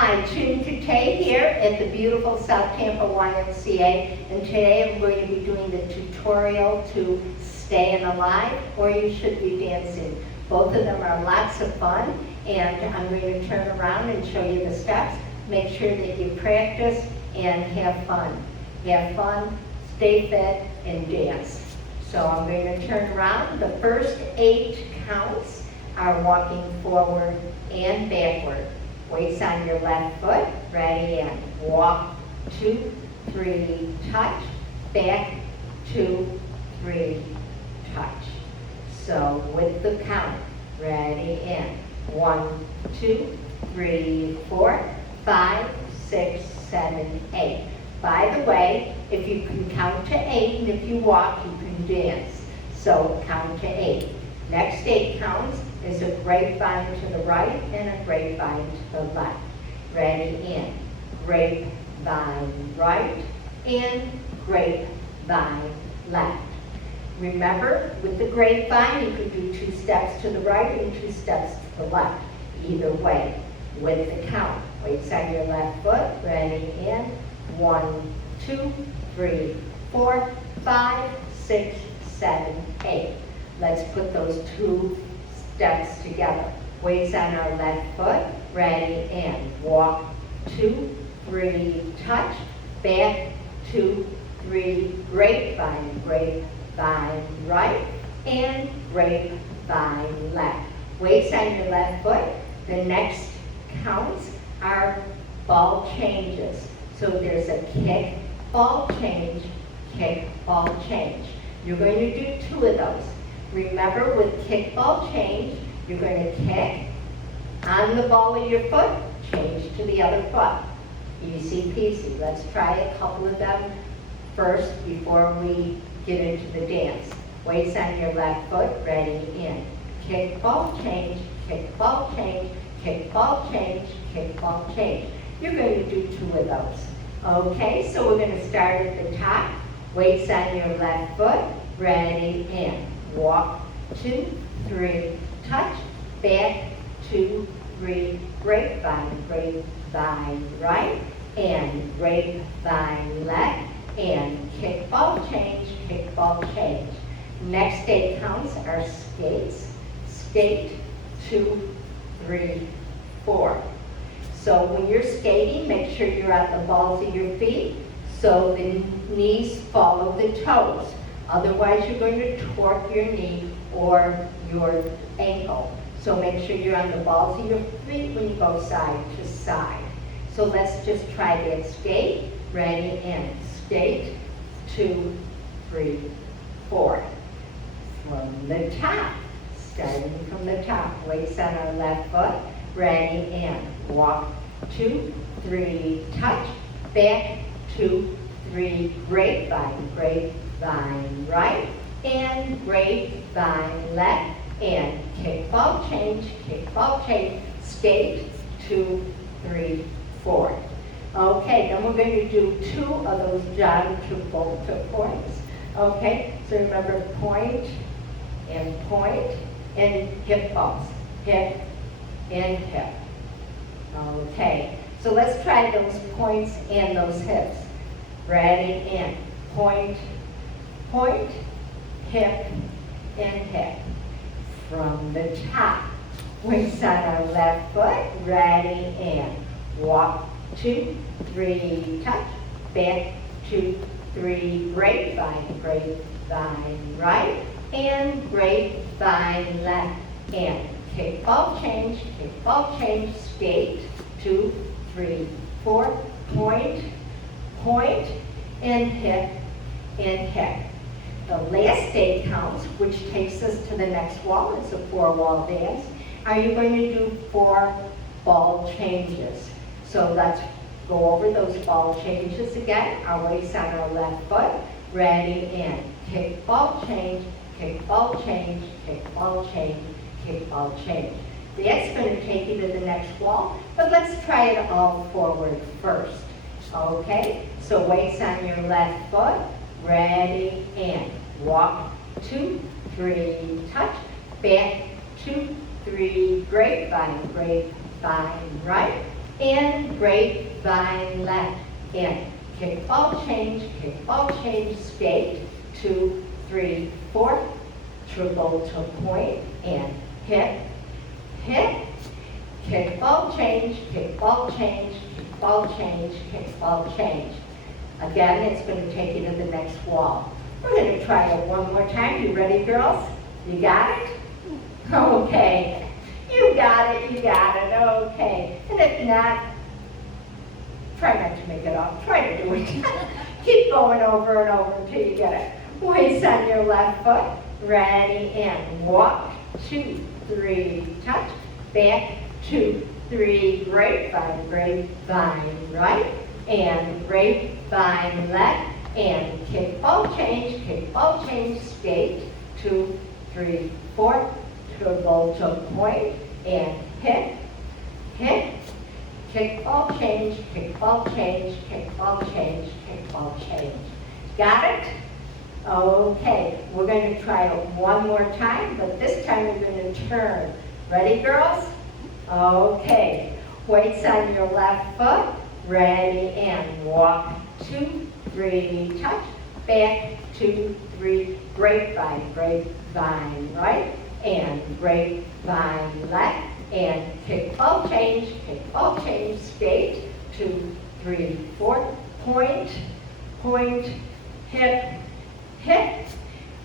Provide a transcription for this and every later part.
Hi, June Kate here at the beautiful South Tampa YMCA, and today I'm going to be doing the tutorial to Staying Alive, or You Should Be Dancing. Both of them are lots of fun, and I'm going to turn around and show you the steps. Make sure that you practice and have fun. Have fun, stay fit, and dance. So I'm going to turn around. The first 8 counts are walking forward and backward. Weights on your left foot, ready, and walk, 2, 3, touch, back, 2, 3, touch. So with the count, ready, and 1, 2, 3, 4, 5, 6, 7, 8. By the way, if you can count to 8, and if you walk, you can dance. So count to 8. Next 8 counts is a grapevine to the right and a grapevine to the left. Ready, in. Grapevine right and grapevine left. Remember, with the grapevine, you could do 2 steps to the right and 2 steps to the left. Either way, with the count. Weights on your left foot, ready, in. 1, 2, 3, 4, 5, 6, 7, 8. Let's put those 2 steps together. Weights on our left foot, ready, and walk, 2, 3, touch, back, 2, 3, grapevine, grapevine right, and grapevine left. Weights on your left foot. The next counts are ball changes. So there's a kick, ball change, kick, ball change. You're going to do 2 of those. Remember, with kick, ball change, you're going to kick on the ball of your foot, change to the other foot. Easy peasy. Let's try a couple of them first before we get into the dance. Weights on your left foot, ready, in. Kick, ball change, kick, ball change, kick, ball change, kick, ball change. You're going to do 2 of those. Okay, so we're going to start at the top. Weights on your left foot, ready, in. Walk, 2, 3, touch, back, 2, 3, grapevine, grapevine right, and grapevine left, and kick, ball change, kick, ball change. Next 8 counts are skates. Skate, 2, 3, 4. So when you're skating, make sure you're at the balls of your feet so the knees follow the toes. Otherwise, you're going to torque your knee or your ankle. So make sure you're on the balls of your feet when you go side to side. So let's just try that. Skate, ready, and skate, 2, 3, 4. From the top, starting from the top, weights on our left foot, ready, and walk, 2, 3, touch, back, 2, 3, grapevine, grapevine right, and grapevine left, and kick, ball change, skate, 2, 3, 4. Okay, then we're going to do 2 of those John Travolta points. Okay, so remember point, and hip bumps, hip, and hip. Okay, so let's try those points and those hips. Ready, and point, hip, and hip. From the top, weights on our left foot, ready, and walk, 2, 3, touch, back, 2, 3, grapevine, grapevine right, and grapevine left, and kick, ball change, skate, 2, 3, 4, point, and hip, and hip. The last 8 counts, which takes us to the next wall, it's a 4-wall dance. Are you going to do 4 ball changes? So let's go over those ball changes again. Our weights on our left foot, ready, and kick, ball change, kick, ball change, kick, ball change, kick, ball change. That's going to take you to the next wall, but let's try it all forward first. Okay, so weights on your left foot, ready, and walk, 2, 3, touch, back, 2, 3, grapevine, grapevine right, and grapevine left, and kickball change, skate, 2, 3, 4, triple to point, and hit, kickball change, kickball change, kickball change, kickball change. Again, it's going to take you to the next wall. We're going to try it one more time. You ready, girls? You got it? Okay. You got it, okay. And if not, try not to make it up. Try to do it. Keep going over and over until you get it. Weights on your left foot. Ready, and walk. 2, 3, touch. Back, 2, 3, grapevine, right. And grapevine left. And kickball change, skate, 2, 3, 4, triple to point, and hit, kickball change, kickball change, kickball change, kickball change. Got it? Okay, we're going to try it one more time, but this time we're going to turn. Ready, girls? Okay, weights on your left foot, ready, and walk, 2, 3, touch, back, 2, 3, grapevine, right, and grapevine left, and kickball change, skate, 2, 3, 4, point, hip,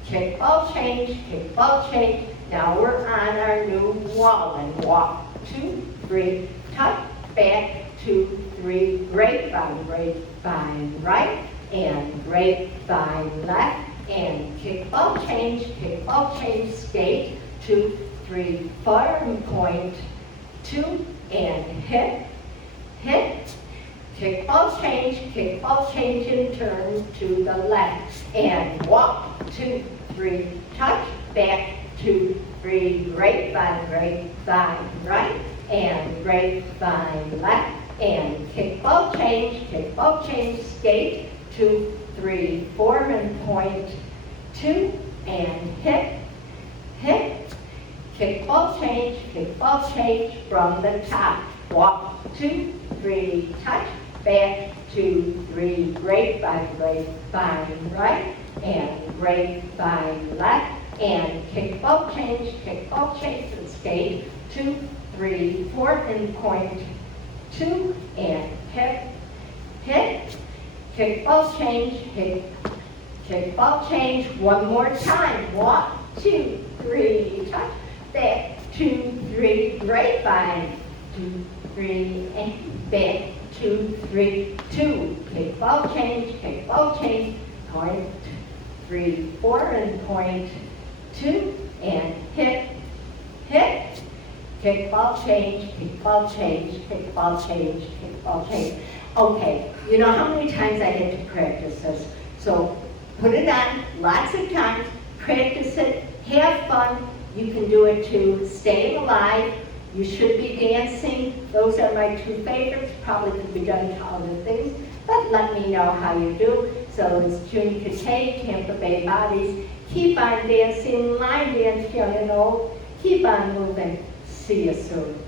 kickball change. Now we're on our new wall, and walk, 2, 3, touch, back, 2, 3, grapevine, right, and grapevine left, and kickball change, skate, 2, 3, 4, and point, 2, and hit, kickball change, and turn to the left, and walk, 2, 3, touch, back, 2, 3, grapevine, right, and grapevine left, and kickball change, skate, 2, 3, 4, and point, 2, and hit, kickball change from the top, walk, 2, 3, touch, back, 2, 3, grapevine, right, and grapevine left, and kickball change, and skate, 2, 3, 4, and point, 2, and hit, kickball change, one more time, walk, 2, 3, touch, back, 2, 3, grapevine, 2, 3, and back, 2, 3, 2, kickball change, point, 3, 4, and point, 2, and hit, kickball change. Okay, you know how many times I had to practice this? So put it on lots of times, practice it, have fun. You can do it to stay alive. You should be dancing. Those are my 2 favorites. Probably could be done to other things, but let me know how you do. So it's June Kate, Tampa Bay Bodies. Keep on dancing, line dance, young and old. Keep on moving. See you soon.